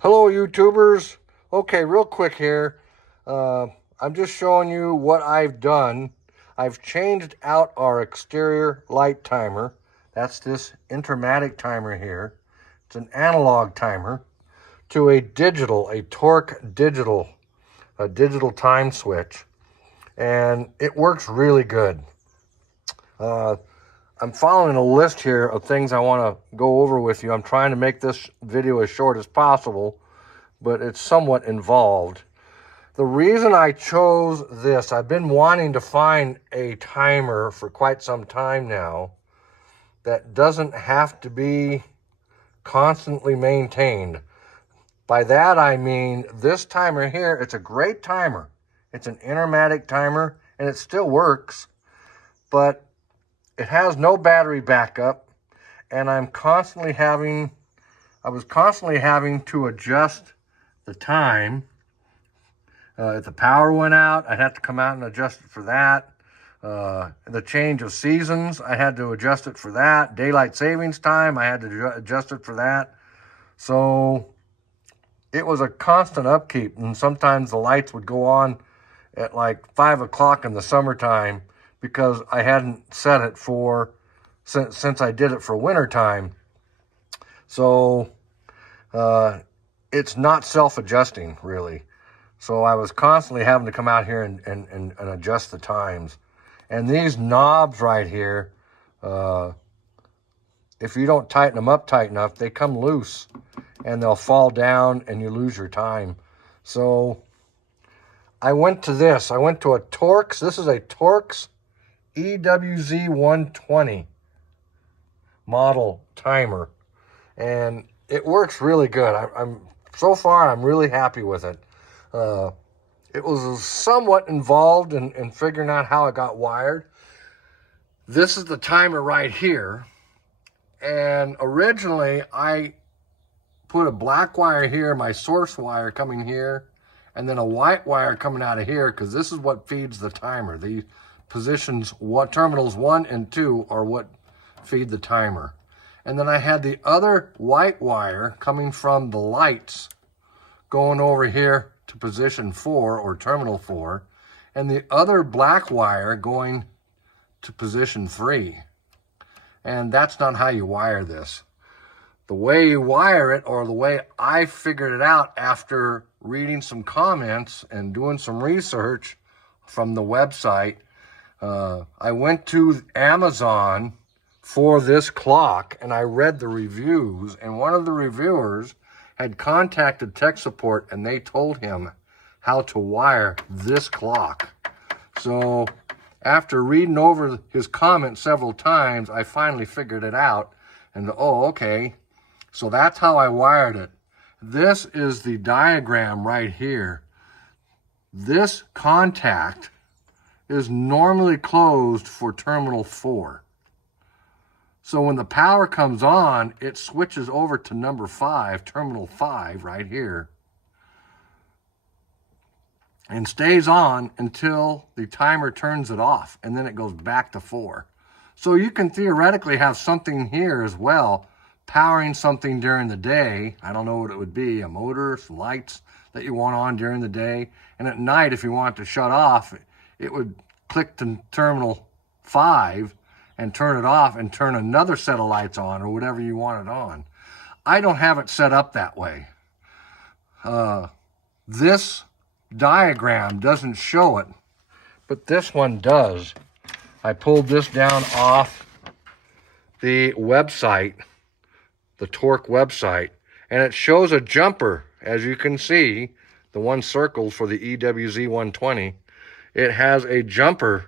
Hello YouTubers. Okay, real quick here. I'm just showing you what I've done. I've changed out our exterior light timer. That's this intermatic timer here. It's an analog timer to a Tork digital, a digital time switch. And it works really good. I'm following a list here of things I want to go over with you. I'm trying to make this video as short as possible, but it's somewhat involved. The reason I chose this, I've been wanting to find a timer for quite some time now that doesn't have to be constantly maintained. By that I mean this timer here, it's a great timer. It's an intermatic timer and it still works, but it has no battery backup, and I was constantly having to adjust the time. If the power went out, I'd have to come out and adjust it for that. The change of seasons, I had to adjust it for that. Daylight savings time, I had to adjust it for that. So it was a constant upkeep, and sometimes the lights would go on at like 5 o'clock in the summertime because I hadn't set it for, since I did it for winter time. So it's not self-adjusting really. So I was constantly having to come out here and adjust the times. And these knobs right here, if you don't tighten them up tight enough, they come loose and they'll fall down and you lose your time. So I went to this. I went to a Torx. This is a Torx EXZ120 model timer. And it works really good. So far, I'm really happy with it. It was somewhat involved in figuring out how it got wired. This is the timer right here. And originally, I put a black wire here, my source wire coming here, and then a white wire coming out of here, because this is what feeds the timer. The positions, terminals 1 and 2 are what feed the timer. And then I had the other white wire coming from the lights going over here to position 4 or terminal 4, and the other black wire going to position 3. And that's not how you wire this. The way you wire it, or the way I figured it out after reading some comments and doing some research from the website, I went to Amazon for this clock and I read the reviews, and one of the reviewers had contacted tech support and they told him how to wire this clock. So after reading over his comments several times, I finally figured it out. And okay, so that's how I wired it. This is the diagram right here. This contact is normally closed for terminal 4. So when the power comes on, it switches over to number 5, terminal 5 right here, and stays on until the timer turns it off, and then it goes back to 4. So you can theoretically have something here as well, powering something during the day. I don't know what it would be, a motor, some lights that you want on during the day. And at night, if you want to shut off, it would click to terminal 5 and turn it off and turn another set of lights on or whatever you want it on. I don't have it set up that way. This diagram doesn't show it, but this one does. I pulled this down off the website, the Tork website, and it shows a jumper. As you can see, the one circled for the EXZ120, it has a jumper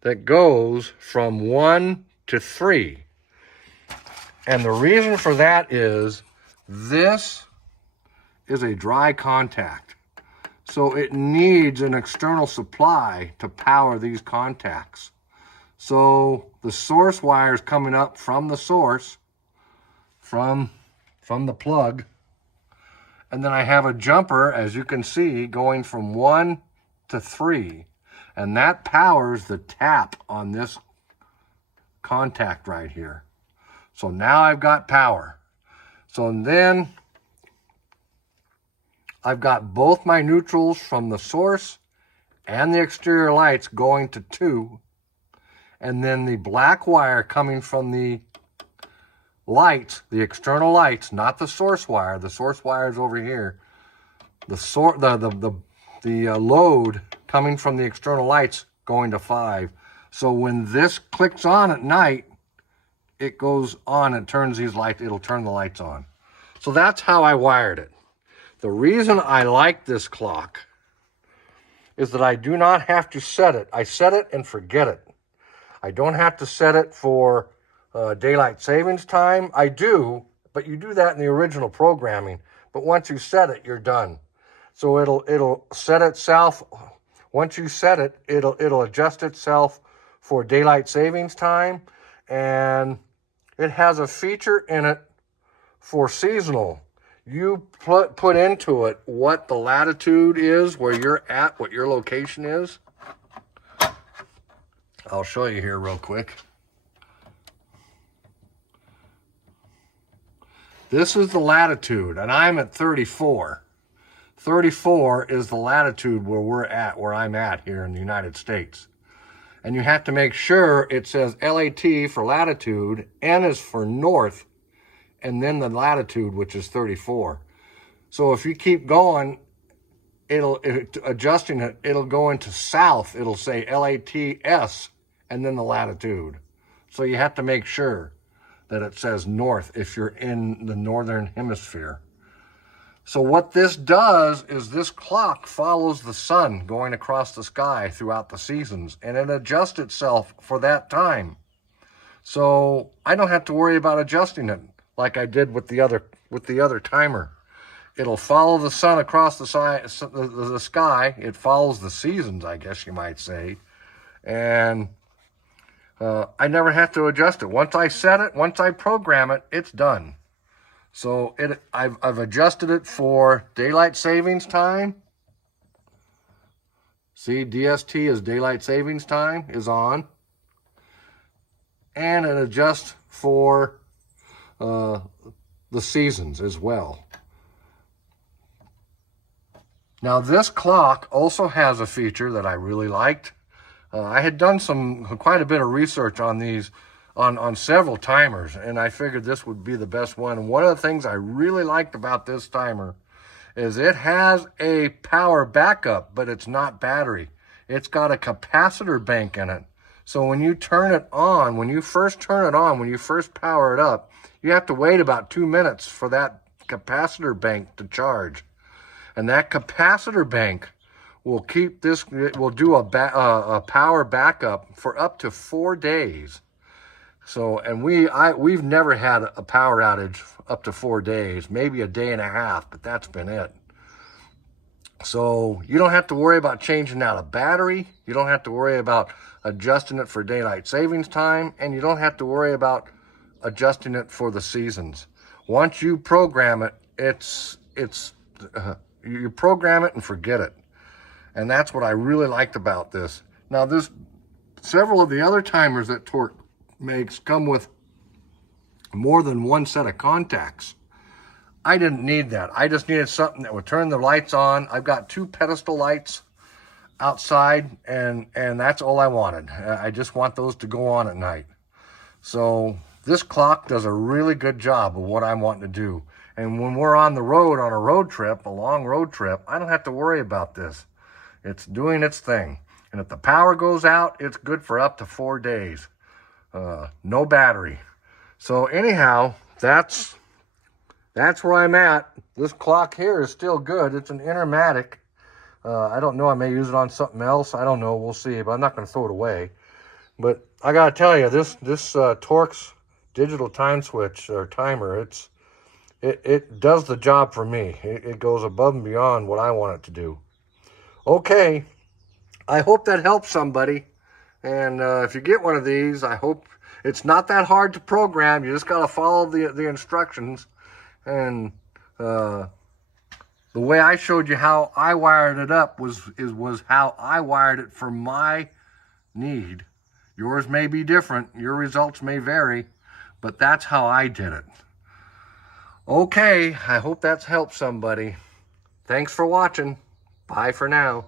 that goes from 1 to 3. And the reason for that is this is a dry contact. So it needs an external supply to power these contacts. So the source wire is coming up from the source, from the plug. And then I have a jumper, as you can see, going from 1 to 3. And that powers the tap on this contact right here. So now I've got power. So then I've got both my neutrals from the source and the exterior lights going to 2. And then the black wire coming from the lights, the external lights, not the source wire. The source wire is over here. The load coming from the external lights going to 5. So when this clicks on at night, it goes on and turns these lights, it'll turn the lights on. So that's how I wired it. The reason I like this clock is that I do not have to set it. I set it and forget it. I don't have to set it for daylight savings time. I do, but you do that in the original programming. But once you set it, you're done. So it'll set itself. Once you set it, it'll adjust itself for daylight savings time, and it has a feature in it for seasonal. You put into it what the latitude is, where you're at, what your location is. I'll show you here real quick. This is the latitude, and I'm at 34. 34 is the latitude where I'm at here in the United States. And you have to make sure it says LAT for latitude, N is for north, and then the latitude, which is 34. So if you keep going, adjusting it, it'll go into south. It'll say LATS, and then the latitude. So you have to make sure that it says north if you're in the northern hemisphere. So what this does is this clock follows the sun going across the sky throughout the seasons, and it adjusts itself for that time. So I don't have to worry about adjusting it like I did with the other timer. It'll follow the sun across the sky. It follows the seasons, I guess you might say. And I never have to adjust it. Once I set it, once I program it, it's done. So I've adjusted it for daylight savings time. See, DST is daylight savings time is on. And it adjusts for the seasons as well. Now this clock also has a feature that I really liked. I had done quite a bit of research on these, on several timers, and I figured this would be the best one. And one of the things I really liked about this timer is it has a power backup, but it's not battery. It's got a capacitor bank in it. So when you turn it on, when you first turn it on, when you first power it up, you have to wait about 2 minutes for that capacitor bank to charge. And that capacitor bank will keep this, it will do a power backup for up to 4 days. So, and we've never had a power outage up to 4 days, maybe a day and a half, but that's been it. So you don't have to worry about changing out a battery. You don't have to worry about adjusting it for daylight savings time, and you don't have to worry about adjusting it for the seasons. Once you program it, you program it and forget it. And that's what I really liked about this. Now, there's several of the other timers that Tork makes come with more than one set of contacts. I didn't need that. I just needed something that would turn the lights on. I've got 2 pedestal lights outside, and that's all I wanted. I just want those to go on at night. So this clock does a really good job of what I'm wanting to do. And when we're on the road, on a road trip, a long road trip, I don't have to worry about this. It's doing its thing. And if the power goes out, it's good for up to 4 days. No battery. So anyhow, that's where I'm at. This clock here is still good. It's an Intermatic. I don't know. I may use it on something else. I don't know. We'll see. But I'm not going to throw it away. But I got to tell you, this Tork's digital time switch or timer, it does the job for me. It goes above and beyond what I want it to do. Okay. I hope that helps somebody. And if you get one of these, I hope it's not that hard to program. You just got to follow the instructions. And the way I showed you how I wired it up was how I wired it for my need. Yours may be different. Your results may vary, but that's how I did it. Okay, I hope that's helped somebody. Thanks for watching. Bye for now.